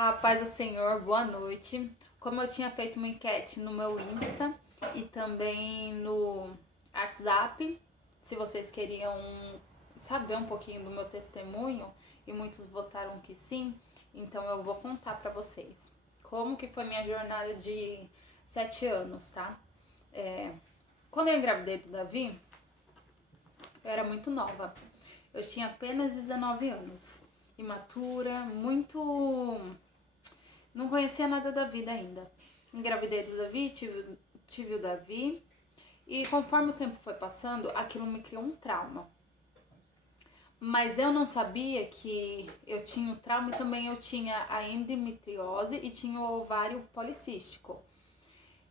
A paz do Senhor, boa noite. Como eu tinha feito uma enquete no meu Insta e também no WhatsApp, se vocês queriam saber um pouquinho do meu testemunho, e muitos votaram que sim, então eu vou contar pra vocês como que foi minha jornada de 7 anos, tá? Quando eu engravidei do Davi, eu era muito nova. Eu tinha apenas 19 anos. Imatura, não conhecia nada da vida ainda. Engravidei do Davi, tive o Davi. E conforme o tempo foi passando, aquilo me criou um trauma. Mas eu não sabia que eu tinha o trauma e também eu tinha a endometriose e tinha o ovário policístico.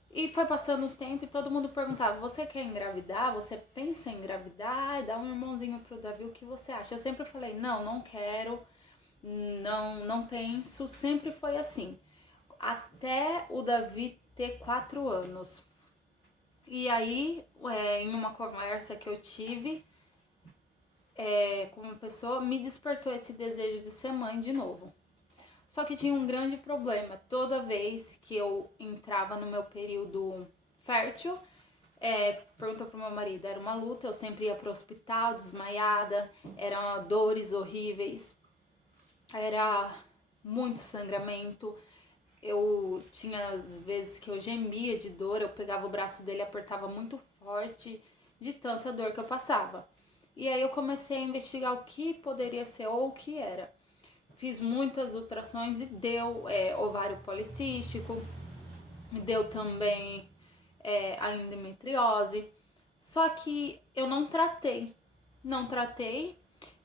E foi passando o tempo e todo mundo perguntava: você quer engravidar? Você pensa em engravidar? Dá um irmãozinho pro Davi, o que você acha? Eu sempre falei: não quero, não penso. Sempre foi assim. Até o Davi ter 4 anos. E aí, em uma conversa que eu tive com uma pessoa, me despertou esse desejo de ser mãe de novo. Só que tinha um grande problema. Toda vez que eu entrava no meu período fértil, perguntou pro meu marido, era uma luta, eu sempre ia pro hospital desmaiada, eram dores horríveis, era muito sangramento. Eu tinha às vezes que eu gemia de dor, eu pegava o braço dele e apertava muito forte de tanta dor que eu passava. E aí eu comecei a investigar o que poderia ser ou o que era. Fiz muitas ultrações e deu ovário policístico, deu também a endometriose. Só que eu não tratei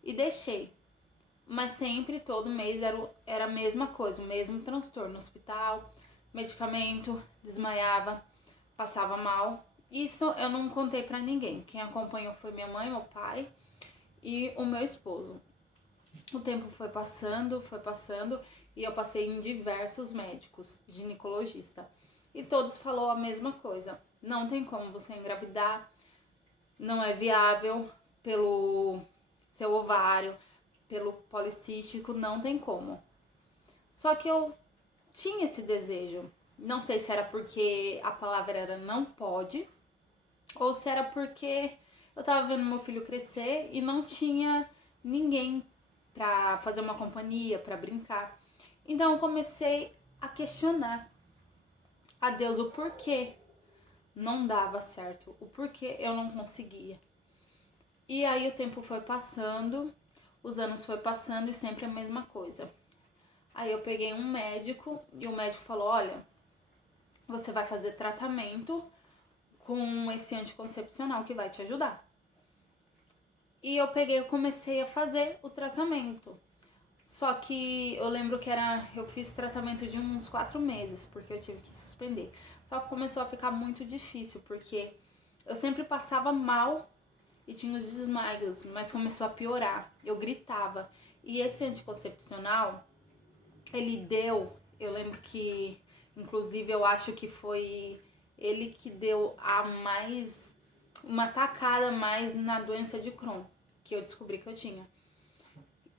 e deixei. Mas sempre, todo mês, era a mesma coisa, o mesmo transtorno. Hospital, medicamento, desmaiava, passava mal. Isso eu não contei pra ninguém. Quem acompanhou foi minha mãe, meu pai e o meu esposo. O tempo foi passando e eu passei em diversos médicos, ginecologista. E todos falou a mesma coisa. Não tem como você engravidar, não é viável pelo seu ovário, pelo policístico, não tem como. Só que eu tinha esse desejo. Não sei se era porque a palavra era não pode, ou se era porque eu tava vendo meu filho crescer e não tinha ninguém pra fazer uma companhia, pra brincar. Então eu comecei a questionar a Deus o porquê não dava certo, o porquê eu não conseguia. E aí o tempo foi passando, os anos foi passando e sempre a mesma coisa. Aí eu peguei um médico e o médico falou: olha, você vai fazer tratamento com esse anticoncepcional que vai te ajudar. E eu comecei a fazer o tratamento. Só que eu lembro que eu fiz tratamento de uns 4 meses, porque eu tive que suspender. Só que começou a ficar muito difícil, porque eu sempre passava mal e tinha os desmaios, mas começou a piorar. Eu gritava. E esse anticoncepcional, eu lembro que, inclusive, eu acho que foi ele que deu uma tacada mais na doença de Crohn, que eu descobri que eu tinha.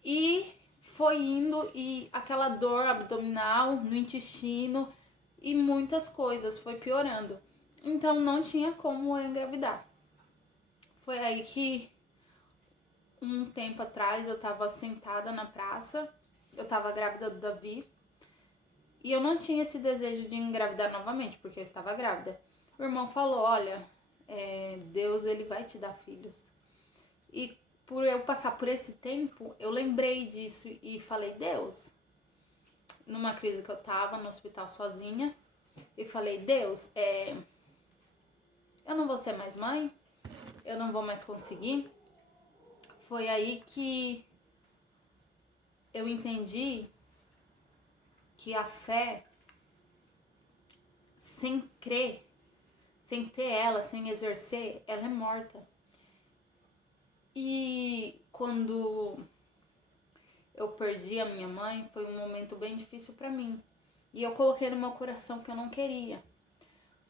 E foi indo e aquela dor abdominal no intestino e muitas coisas, foi piorando. Então não tinha como eu engravidar. Foi aí que um tempo atrás eu tava sentada na praça, eu tava grávida do Davi e eu não tinha esse desejo de engravidar novamente, porque eu estava grávida. O irmão falou: olha, Deus ele vai te dar filhos. E por eu passar por esse tempo, eu lembrei disso e falei: Deus, numa crise que eu tava no hospital sozinha, e falei: Deus, eu não vou ser mais mãe, eu não vou mais conseguir. Foi aí que eu entendi que a fé, sem crer, sem ter ela, sem exercer, ela é morta. E quando eu perdi a minha mãe, foi um momento bem difícil pra mim. E eu coloquei no meu coração que eu não queria.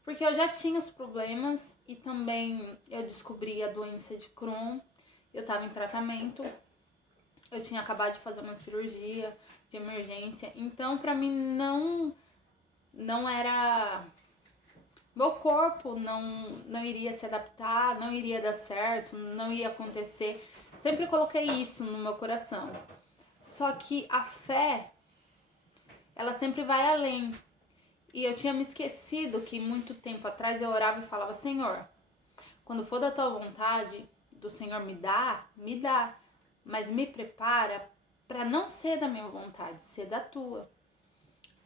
Porque eu já tinha os problemas e também eu descobri a doença de Crohn, eu tava em tratamento. Eu tinha acabado de fazer uma cirurgia de emergência, então pra mim não era, meu corpo não iria se adaptar, não iria dar certo, não ia acontecer. Sempre coloquei isso no meu coração. Só que a fé, ela sempre vai além. E eu tinha me esquecido que muito tempo atrás eu orava e falava: Senhor, quando for da tua vontade, do Senhor me dá, mas me prepara para não ser da minha vontade, ser da tua.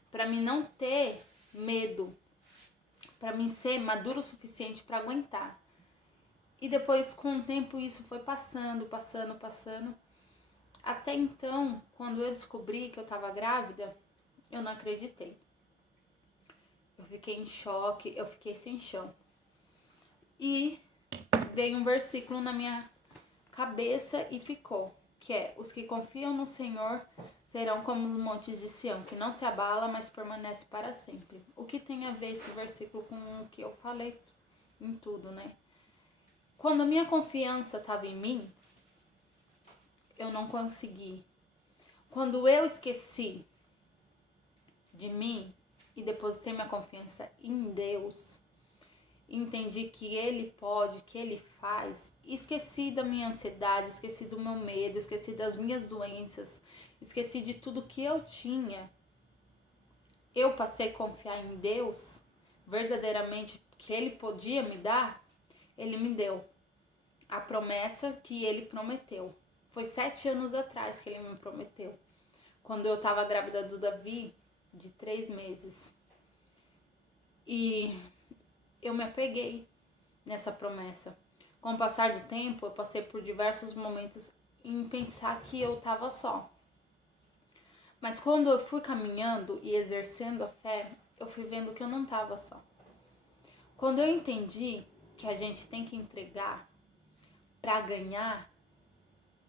Para mim não ter medo, para mim ser maduro o suficiente para aguentar. E depois, com o tempo, isso foi passando. Até então, quando eu descobri que eu estava grávida, eu não acreditei. Eu fiquei em choque, eu fiquei sem chão. E veio um versículo na minha cabeça e ficou, que é: os que confiam no Senhor serão como os montes de Sião, que não se abala, mas permanece para sempre. O que tem a ver esse versículo com o que eu falei em tudo, né? Quando a minha confiança estava em mim, eu não consegui. Quando eu esqueci de mim e depositei minha confiança em Deus, entendi que Ele pode, que Ele faz, esqueci da minha ansiedade, esqueci do meu medo, esqueci das minhas doenças, esqueci de tudo que eu tinha. Eu passei a confiar em Deus, verdadeiramente, que Ele podia me dar. Ele me deu a promessa que Ele prometeu. Foi 7 anos atrás que Ele me prometeu, quando eu estava grávida do Davi, de 3 meses. E eu me apeguei nessa promessa. Com o passar do tempo, eu passei por diversos momentos em pensar que eu estava só. Mas quando eu fui caminhando e exercendo a fé, eu fui vendo que eu não estava só. Quando eu entendi que a gente tem que entregar para ganhar,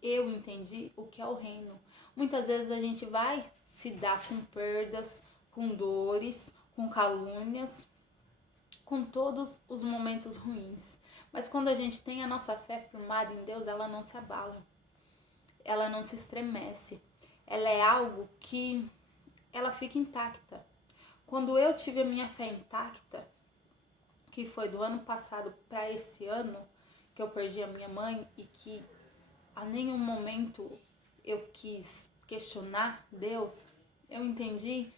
eu entendi o que é o reino. Muitas vezes a gente vai se dar com perdas, com dores, com calúnias, com todos os momentos ruins. Mas quando a gente tem a nossa fé firmada em Deus, ela não se abala. Ela não se estremece. Ela é algo que ela fica intacta. Quando eu tive a minha fé intacta, que foi do ano passado para esse ano, que eu perdi a minha mãe e que a nenhum momento eu quis questionar Deus, eu entendi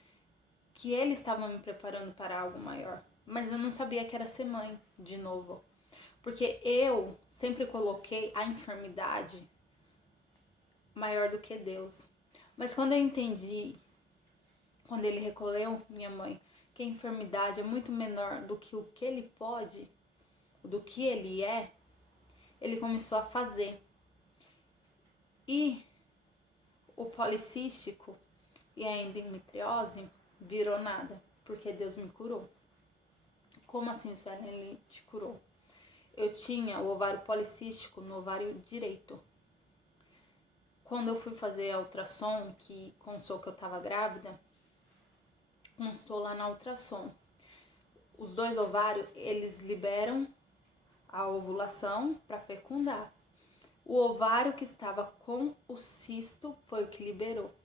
que Ele estava me preparando para algo maior. Mas eu não sabia que era ser mãe de novo. Porque eu sempre coloquei a enfermidade maior do que Deus. Mas quando eu entendi, quando Ele recolheu minha mãe, que a enfermidade é muito menor do que o que Ele pode, do que Ele é, Ele começou a fazer. E o policístico e a endometriose virou nada, porque Deus me curou. Como assim, Suelen, Ele te curou? Eu tinha o ovário policístico no ovário direito. Quando eu fui fazer a ultrassom, que constou que eu estava grávida, constou lá na ultrassom. Os 2 ovários, eles liberam a ovulação para fecundar. O ovário que estava com o cisto foi o que liberou.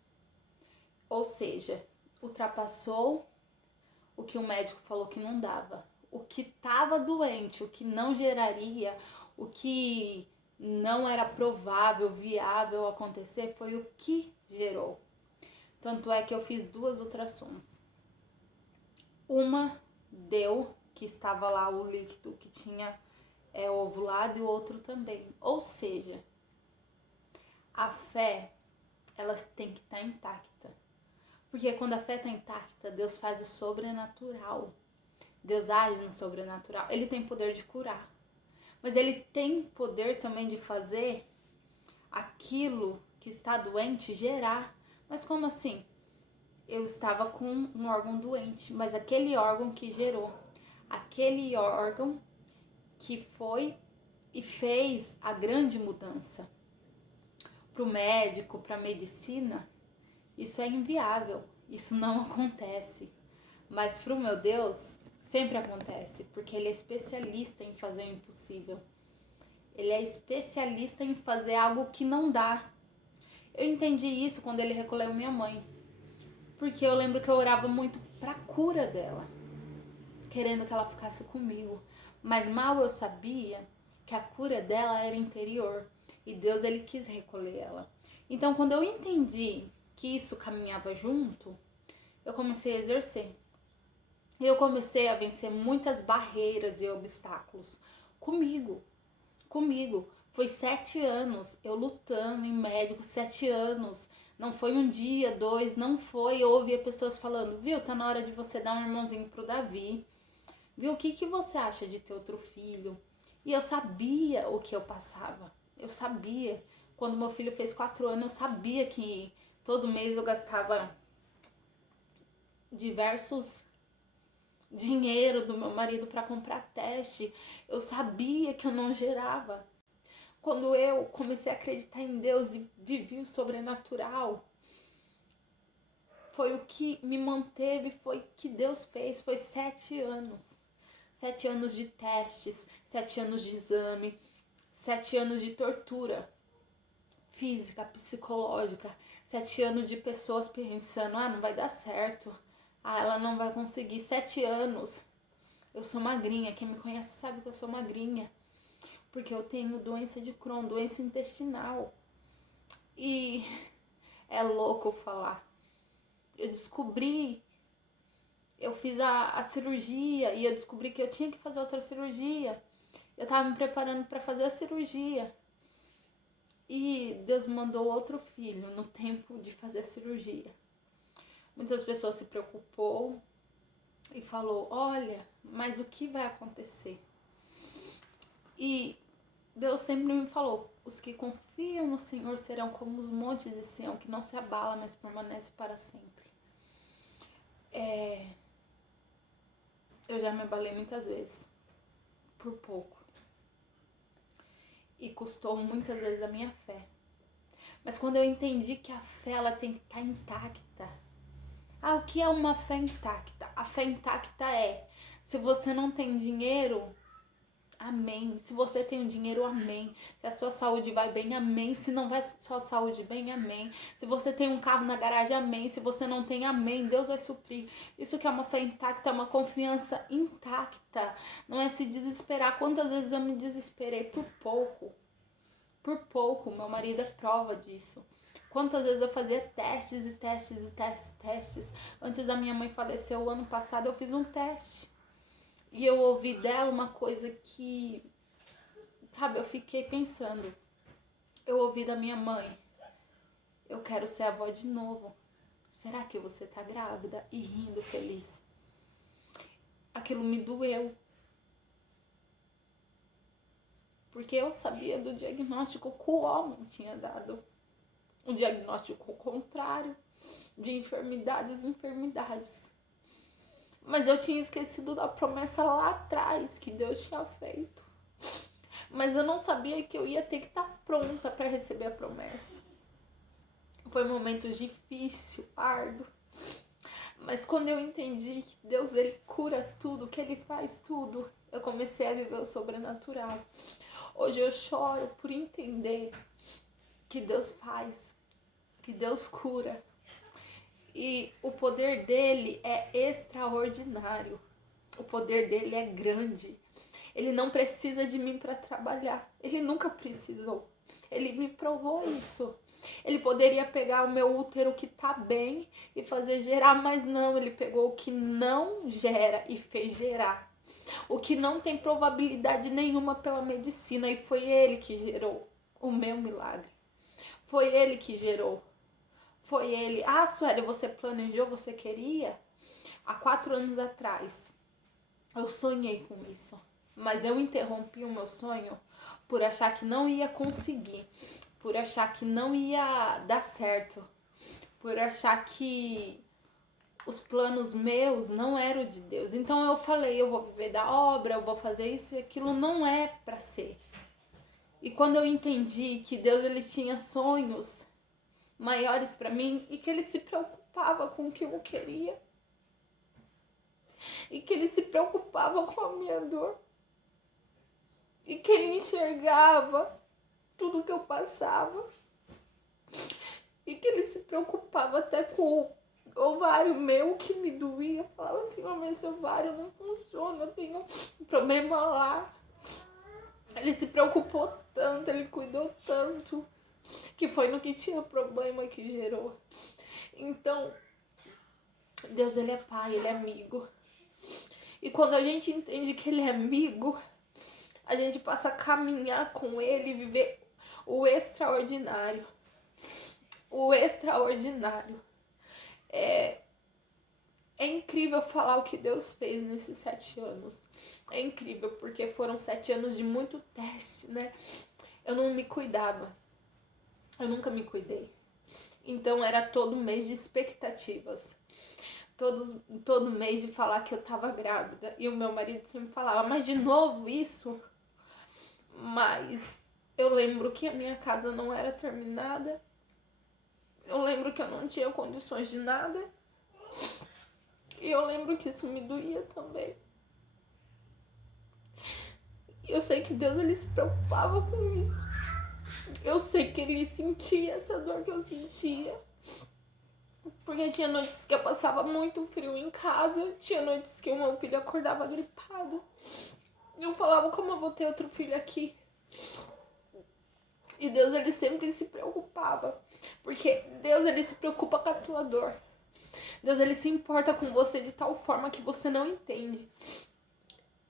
Ou seja, ultrapassou o que o médico falou que não dava. O que estava doente, o que não geraria, o que não era provável, viável acontecer, foi o que gerou. Tanto é que eu fiz 2 ultrassons. Uma deu que estava lá o líquido que tinha ovulado e o outro também. Ou seja, a fé, ela tem que estar intacta. Porque quando a fé está intacta, Deus faz o sobrenatural. Deus age no sobrenatural. Ele tem poder de curar. Mas Ele tem poder também de fazer aquilo que está doente gerar. Mas como assim? Eu estava com um órgão doente, mas aquele órgão que gerou, aquele órgão que foi e fez a grande mudança. Para o médico, para a medicina, isso é inviável, isso não acontece. Mas para o meu Deus, sempre acontece, porque Ele é especialista em fazer o impossível. Ele é especialista em fazer algo que não dá. Eu entendi isso quando ele recolheu minha mãe. Porque eu lembro que eu orava muito pra cura dela, querendo que ela ficasse comigo. Mas mal eu sabia que a cura dela era interior. E Deus, ele quis recolher ela. Então, quando eu entendi que isso caminhava junto, eu comecei a exercer. Eu comecei a vencer muitas barreiras e obstáculos comigo. Foi 7 anos eu lutando em médico, 7 anos. Não foi um dia, 2, não foi. Eu ouvia pessoas falando, viu, tá na hora de você dar um irmãozinho pro Davi. Viu, o que você acha de ter outro filho? E eu sabia o que eu passava. Eu sabia. Quando meu filho fez 4 anos, eu sabia que todo mês eu gastava diversos dinheiro do meu marido para comprar teste. Eu sabia que eu não gerava. Quando eu comecei a acreditar em Deus e vivi o sobrenatural, foi o que me manteve, foi o que Deus fez. Foi 7 anos. 7 anos de testes, 7 anos de exame, 7 anos de tortura física, psicológica, 7 anos de pessoas pensando, não vai dar certo, ela não vai conseguir. 7 anos. Eu sou magrinha, quem me conhece sabe que eu sou magrinha, porque eu tenho doença de Crohn, doença intestinal. E é louco falar. Eu descobri, eu fiz a cirurgia e eu descobri que eu tinha que fazer outra cirurgia. Eu tava me preparando para fazer a cirurgia. E Deus mandou outro filho no tempo de fazer a cirurgia. Muitas pessoas se preocupou e falou, olha, mas o que vai acontecer? E Deus sempre me falou, os que confiam no Senhor serão como os montes de Sião, que não se abala, mas permanece para sempre. Eu já me abalei muitas vezes, por pouco. E custou muitas vezes a minha fé. Mas quando eu entendi que a fé ela tem que estar intacta. O que é uma fé intacta? A fé intacta é, se você não tem dinheiro, amém. Se você tem dinheiro, amém. Se a sua saúde vai bem, amém. Se não vai sua saúde bem, amém. Se você tem um carro na garagem, amém. Se você não tem, amém. Deus vai suprir. Isso que é uma fé intacta, é uma confiança intacta. Não é se desesperar. Quantas vezes eu me desesperei por pouco? Por pouco, meu marido é prova disso. Quantas vezes eu fazia testes e testes e testes. Antes da minha mãe falecer o ano passado, eu fiz um teste. E eu ouvi dela uma coisa que, sabe, eu fiquei pensando. Eu ouvi da minha mãe, eu quero ser avó de novo. Será que você tá grávida? E rindo feliz. Aquilo me doeu. Porque eu sabia do diagnóstico que o homem tinha dado. Um diagnóstico contrário de enfermidades. Mas eu tinha esquecido da promessa lá atrás que Deus tinha feito. Mas eu não sabia que eu ia ter que estar pronta para receber a promessa. Foi um momento difícil, árduo. Mas quando eu entendi que Deus ele cura tudo, que Ele faz tudo, eu comecei a viver o sobrenatural. Hoje eu choro por entender que Deus faz, que Deus cura. E o poder dele é extraordinário. O poder dele é grande. Ele não precisa de mim para trabalhar. Ele nunca precisou. Ele me provou isso. Ele poderia pegar o meu útero que tá bem e fazer gerar, mas não. Ele pegou o que não gera e fez gerar. O que não tem probabilidade nenhuma pela medicina. E foi ele que gerou o meu milagre. Foi ele que gerou. Foi ele. Sueli, você planejou, você queria? Há 4 anos atrás, eu sonhei com isso. Mas eu interrompi o meu sonho por achar que não ia conseguir. Por achar que não ia dar certo. Por achar que os planos meus não eram de Deus. Então eu falei, eu vou viver da obra, eu vou fazer isso e aquilo. Não é pra ser. E quando eu entendi que Deus ele tinha sonhos maiores para mim e que ele se preocupava com o que eu queria e que ele se preocupava com a minha dor e que ele enxergava tudo que eu passava, E que ele se preocupava até com o ovário meu que me doía. Falava assim, mas esse ovário não funciona, eu tenho um problema lá. Ele se preocupou tanto, ele cuidou tanto, que foi no que tinha problema que gerou. Então, Deus, ele é pai, ele é amigo. E quando a gente entende que ele é amigo, a gente passa a caminhar com ele e viver o extraordinário. O extraordinário. É incrível falar o que Deus fez nesses 7 anos. É incrível, porque foram 7 anos de muito teste, né? Eu não me cuidava. Eu nunca me cuidei. Então era todo mês de expectativas. Todo mês de falar que eu tava grávida. E o meu marido sempre falava, mas de novo isso? Mas eu lembro que a minha casa não era terminada. Eu lembro que eu não tinha condições de nada. E eu lembro que isso me doía também. E eu sei que Deus, ele se preocupava com isso. Eu sei que ele sentia essa dor que eu sentia. Porque tinha noites que eu passava muito frio em casa. Tinha noites que o meu filho acordava gripado. E eu falava, como eu vou ter outro filho aqui? E Deus, ele sempre se preocupava. Porque Deus, ele se preocupa com a tua dor. Deus, ele se importa com você de tal forma que você não entende.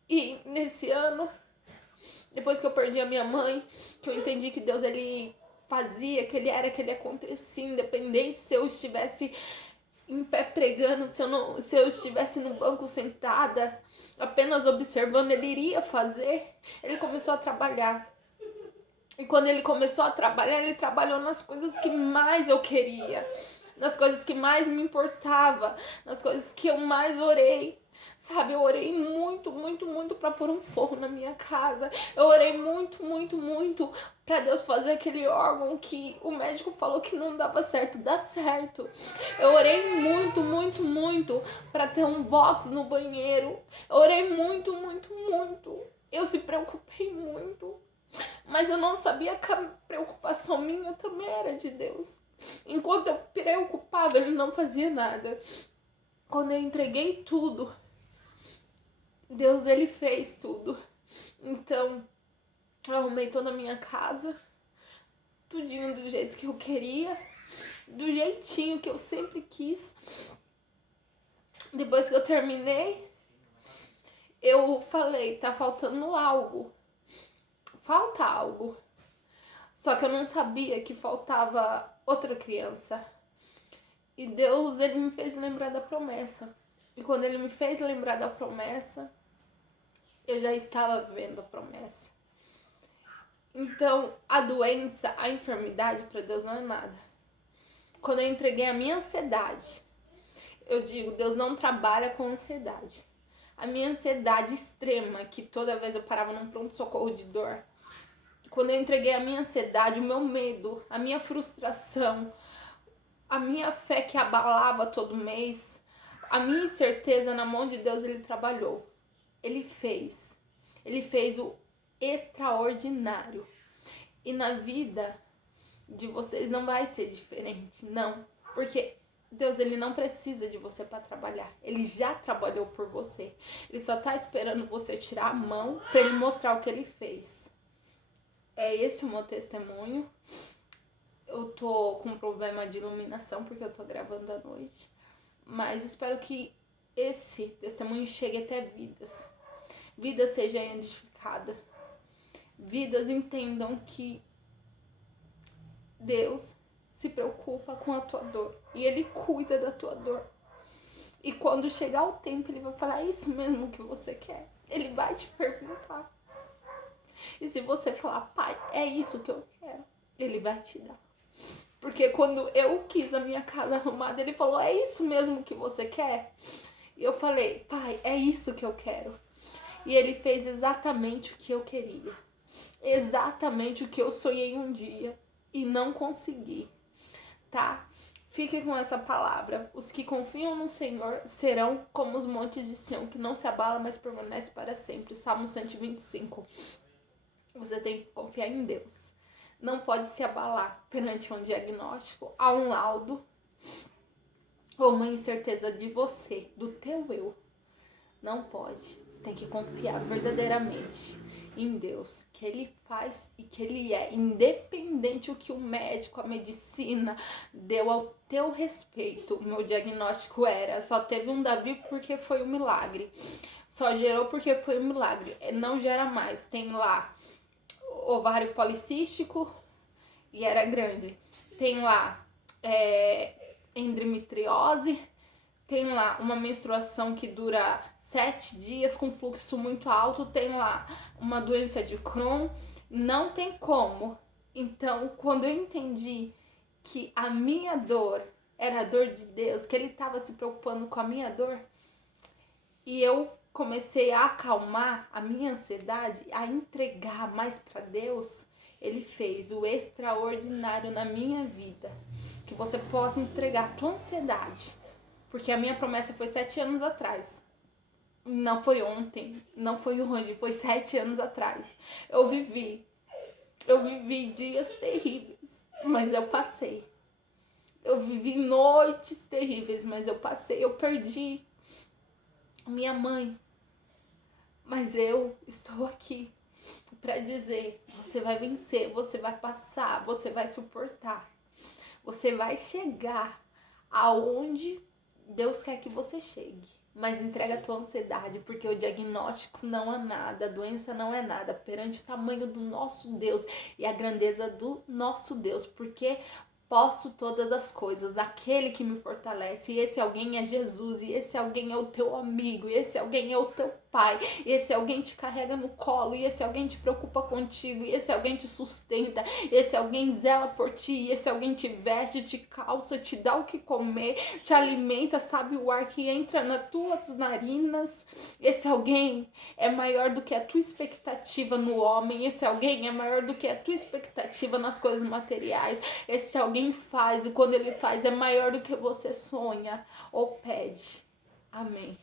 E nesse ano, depois que eu perdi a minha mãe, que eu entendi que Deus, ele fazia, que ele acontecia, independente se eu estivesse em pé pregando, se eu estivesse no banco sentada, apenas observando, ele iria fazer. Ele começou a trabalhar. E quando ele começou a trabalhar, ele trabalhou nas coisas que mais eu queria, nas coisas que mais me importava, nas coisas que eu mais orei. Sabe, eu orei muito, muito, muito para pôr um forro na minha casa. Eu orei muito, muito, muito para Deus fazer aquele órgão que o médico falou que não dava certo, dar certo. Eu orei muito, muito, muito para ter um box no banheiro. Eu orei muito, muito, muito. Eu se preocupei muito. Mas eu não sabia que a preocupação minha também era de Deus. Enquanto eu preocupava, ele não fazia nada. Quando eu entreguei tudo, Deus, ele fez tudo. Então, eu arrumei toda a minha casa, tudinho do jeito que eu queria, do jeitinho que eu sempre quis. Depois que eu terminei, eu falei, tá faltando algo. Falta algo. Só que eu não sabia que faltava outra criança. E Deus, ele me fez lembrar da promessa. E quando ele me fez lembrar da promessa, eu já estava vivendo a promessa. Então, a doença, a enfermidade para Deus não é nada. Quando eu entreguei a minha ansiedade, eu digo, Deus não trabalha com ansiedade. A minha ansiedade extrema, que toda vez eu parava num pronto-socorro de dor. Quando eu entreguei a minha ansiedade, o meu medo, a minha frustração, a minha fé que abalava todo mês, a minha incerteza na mão de Deus, ele trabalhou. Ele fez o extraordinário. E na vida de vocês não vai ser diferente, não. Porque Deus, ele não precisa de você para trabalhar. Ele já trabalhou por você. Ele só tá esperando você tirar a mão para ele mostrar o que ele fez. É esse o meu testemunho. Eu tô com problema de iluminação porque eu tô gravando à noite. Mas espero que esse testemunho chegue até vidas. Vidas sejam edificadas. Vidas entendam que Deus se preocupa com a tua dor. E Ele cuida da tua dor. E quando chegar o tempo, Ele vai falar, é isso mesmo que você quer? Ele vai te perguntar. E se você falar, pai, é isso que eu quero, Ele vai te dar. Porque quando eu quis a minha casa arrumada, Ele falou, é isso mesmo que você quer? E eu falei, pai, é isso que eu quero. E Ele fez exatamente o que eu queria. Exatamente o que eu sonhei um dia. E não consegui. Tá? Fique com essa palavra. Os que confiam no Senhor serão como os montes de Sião, que não se abala, mas permanece para sempre. Salmo 125. Você tem que confiar em Deus. não pode se abalar perante um diagnóstico, a um laudo ou uma incerteza de você, do teu eu. Não pode. Tem que confiar verdadeiramente em Deus, que Ele faz e que Ele é, independente o que o médico, a medicina deu ao teu respeito. O meu diagnóstico era, só teve um Davi porque foi um milagre. Só gerou porque foi um milagre. Não gera mais. Tem lá ovário policístico e era grande. Tem lá endometriose. Tem lá uma menstruação que dura 7 dias com fluxo muito alto. Tem lá uma doença de Crohn. Não tem como. Então, quando eu entendi que a minha dor era a dor de Deus, que Ele estava se preocupando com a minha dor, e eu comecei a acalmar a minha ansiedade, a entregar mais para Deus, Ele fez o extraordinário na minha vida. Que você possa entregar a tua ansiedade. Porque a minha promessa foi 7 anos atrás. Não foi ontem, não foi hoje, foi 7 anos atrás. Eu vivi dias terríveis, mas eu passei. Eu vivi noites terríveis, mas eu passei. Eu perdi minha mãe, mas eu estou aqui para dizer: você vai vencer, você vai passar, você vai suportar. Você vai chegar aonde Deus quer que você chegue. Mas entrega a tua ansiedade, porque o diagnóstico não é nada, a doença não é nada perante o tamanho do nosso Deus e a grandeza do nosso Deus, porque posso todas as coisas daquele que me fortalece. E esse alguém é Jesus, e esse alguém é o teu amigo, e esse alguém é o teu pai, e esse alguém te carrega no colo, e esse alguém te preocupa contigo, e esse alguém te sustenta, e esse alguém zela por ti, e esse alguém te veste, te calça, te dá o que comer, te alimenta, sabe o ar que entra nas tuas narinas. Esse alguém é maior do que a tua expectativa no homem, esse alguém é maior do que a tua expectativa nas coisas materiais. Esse alguém faz, e quando ele faz é maior do que você sonha ou pede. Amém.